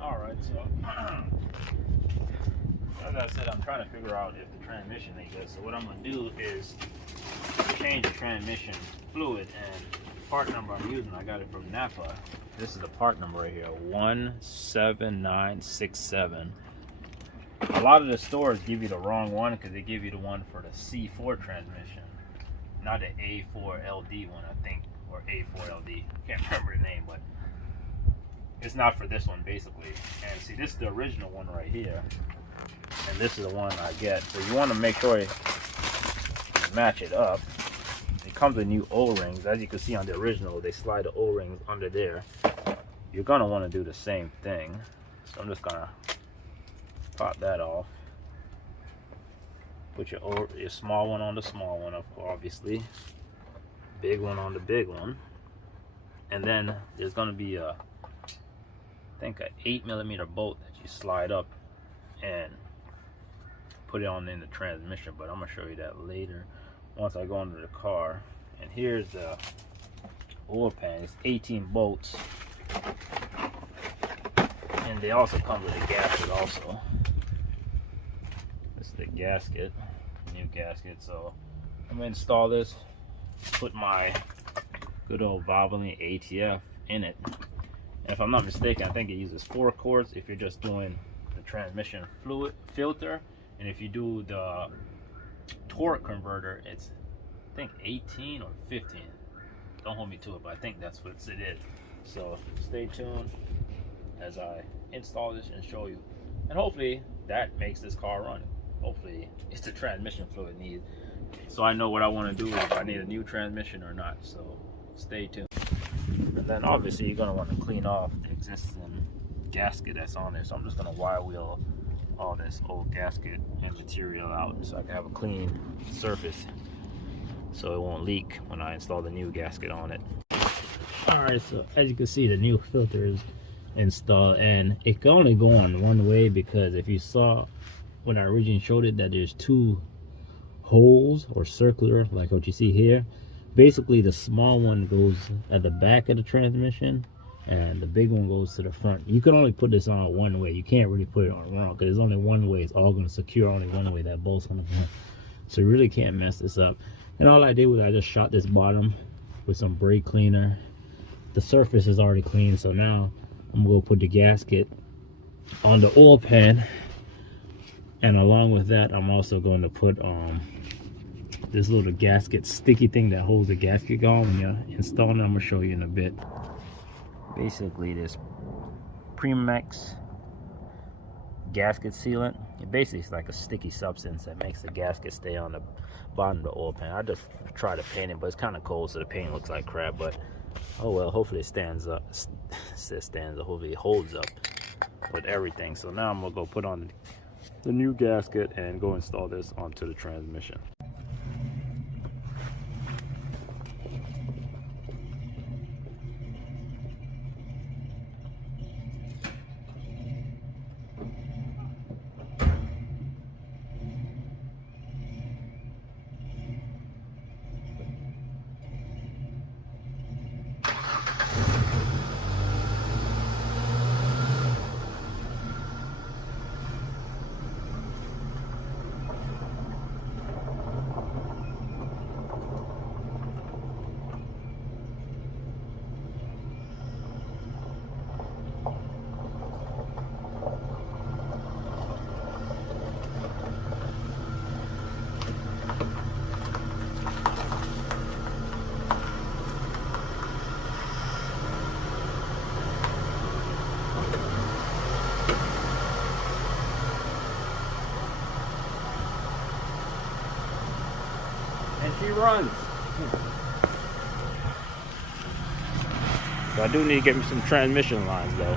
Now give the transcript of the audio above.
Alright, so as I said, I'm trying to figure out if the transmission ain't good. So what I'm going to do is change the transmission fluid, and the part number I'm using, I got it from Napa. This is the part number right here, 17967. A lot of the stores give you the wrong one because they give you the one for the C4 transmission, not the A4LD one, I think, or A4LD. Can't remember the name, but it's not for this one basically. And see, this is the original one right here, and this is the one I get. So you want to make sure you match it up. It comes with new O-rings. As you can see on the original, they slide the O-rings under there. You're gonna want to do the same thing. So I'm just gonna pop that off. Put your small one on the small one, obviously. Big one on the big one. And then there's gonna be I think an 8mm bolt that you slide up and put it on in the transmission. But I'm gonna show you that later once I go into the car. And here's the oil pan. It's 18 bolts. And they also come with a gasket also. This is the gasket, new gasket. So I'm gonna install this, put my good old Valvoline ATF in it. And if I'm not mistaken, I think it uses 4 quarts if you're just doing the transmission fluid filter. And if you do the torque converter, it's I think 18 or 15. Don't hold me to it, but I think that's what it is. So stay tuned as I install this and show you. And hopefully that makes this car run. Hopefully it's the transmission fluid needed, so I know what I want to do, if I need a new transmission or not. So stay tuned. And then obviously you're going to want to clean off the existing gasket that's on there. So I'm just going to wire wheel all this old gasket and material out so I can have a clean surface so it won't leak when I install the new gasket on it. Alright, so as you can see, the new filter is installed, and it can only go on one way, because if you saw when I originally showed it that there's 2 holes or circular like what you see here. Basically the small one goes at the back of the transmission and the big one goes to the front. You can only put this on one way. You can't really put it on wrong because there's only one way. It's all going to secure only one way. That bolt's going to go. So you really can't mess this up. And all I did was I just shot this bottom with some brake cleaner. The surface is already clean, so now I'm going to put the gasket on the oil pan. And along with that, I'm also going to put this little gasket sticky thing that holds the gasket on when you're installing it. I'm going to show you in a bit. Basically, this Premix gasket sealant, it basically is like a sticky substance that makes the gasket stay on the bottom of the oil pan. I just tried to paint it, but it's kind of cold, so the paint looks like crap. But oh well, hopefully it stands up. Hopefully it holds up with everything. So now I'm gonna go put on the new gasket and go install this onto the transmission. And she runs. So I do need to get me some transmission lines though.